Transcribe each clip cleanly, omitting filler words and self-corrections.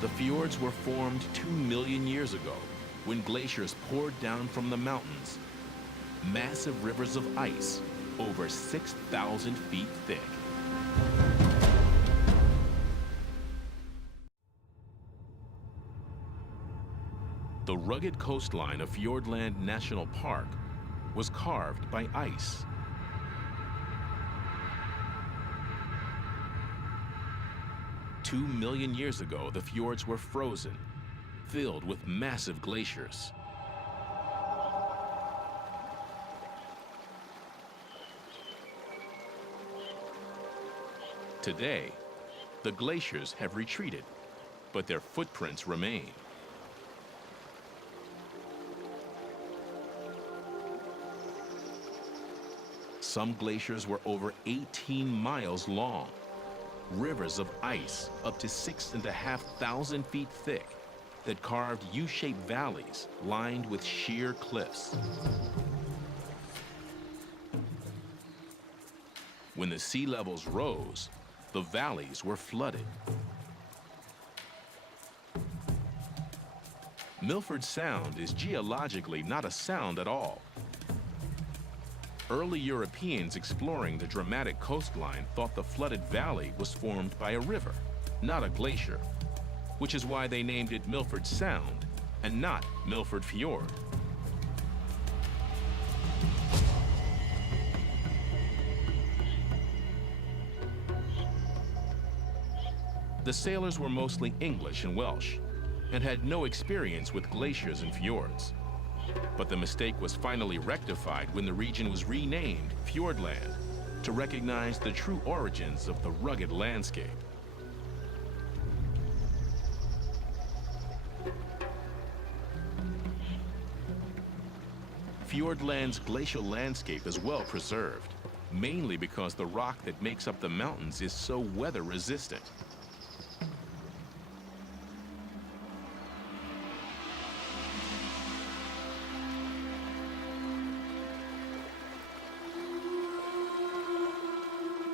The fjords were formed 2 million years ago when glaciers poured down from the mountains. Massive rivers of ice over 6,000 feet thick. The rugged coastline of Fiordland National Park was carved by ice. Two million years ago, the fjords were frozen, filled with massive glaciers. Today, the glaciers have retreated, but their footprints remain. Some glaciers were over 18 miles long, rivers of ice up to 6,500 feet thick that carved U-shaped valleys lined with sheer cliffs. When the sea levels rose, the valleys were flooded. Milford Sound is geologically not a sound at all. Early Europeans exploring the dramatic coastline thought the flooded valley was formed by a river, not a glacier, which is why they named it Milford Sound and not Milford Fjord. The sailors were mostly English and Welsh and had no experience with glaciers and fjords. But the mistake was finally rectified when the region was renamed Fiordland to recognize the true origins of the rugged landscape. Fiordland's glacial landscape is well preserved, mainly because the rock that makes up the mountains is so weather resistant.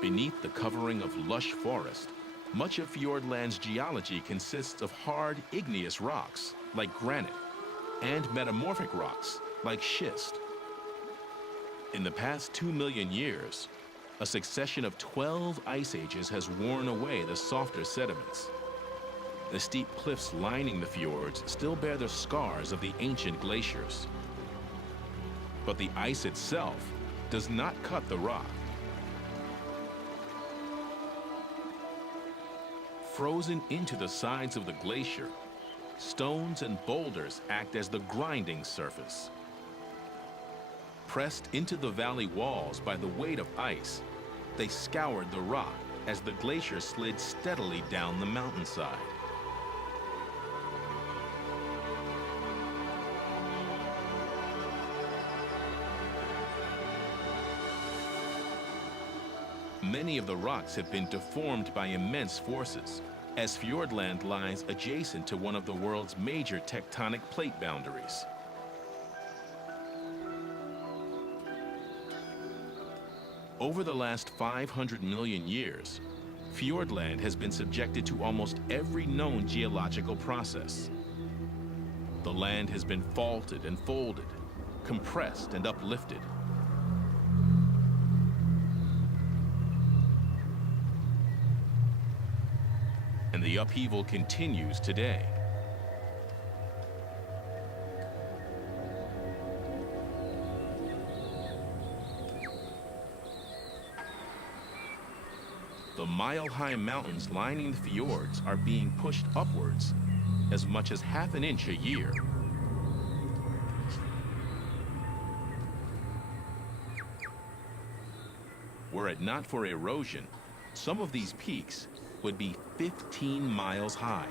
Beneath the covering of lush forest, much of Fiordland's geology consists of hard, igneous rocks, like granite, and metamorphic rocks, like schist. In the past 2 million years, a succession of 12 ice ages has worn away the softer sediments. The steep cliffs lining the fjords still bear the scars of the ancient glaciers. But the ice itself does not cut the rock. Frozen into the sides of the glacier, stones and boulders act as the grinding surface. Pressed into the valley walls by the weight of ice, they scoured the rock as the glacier slid steadily down the mountainside. Many of the rocks have been deformed by immense forces, as Fiordland lies adjacent to one of the world's major tectonic plate boundaries. Over the last 500 million years, Fiordland has been subjected to almost every known geological process. The land has been faulted and folded, compressed and uplifted. And the upheaval continues today. The mile-high mountains lining the fjords are being pushed upwards as much as half an inch a year. Were it not for erosion, some of these peaks would be 15 miles high.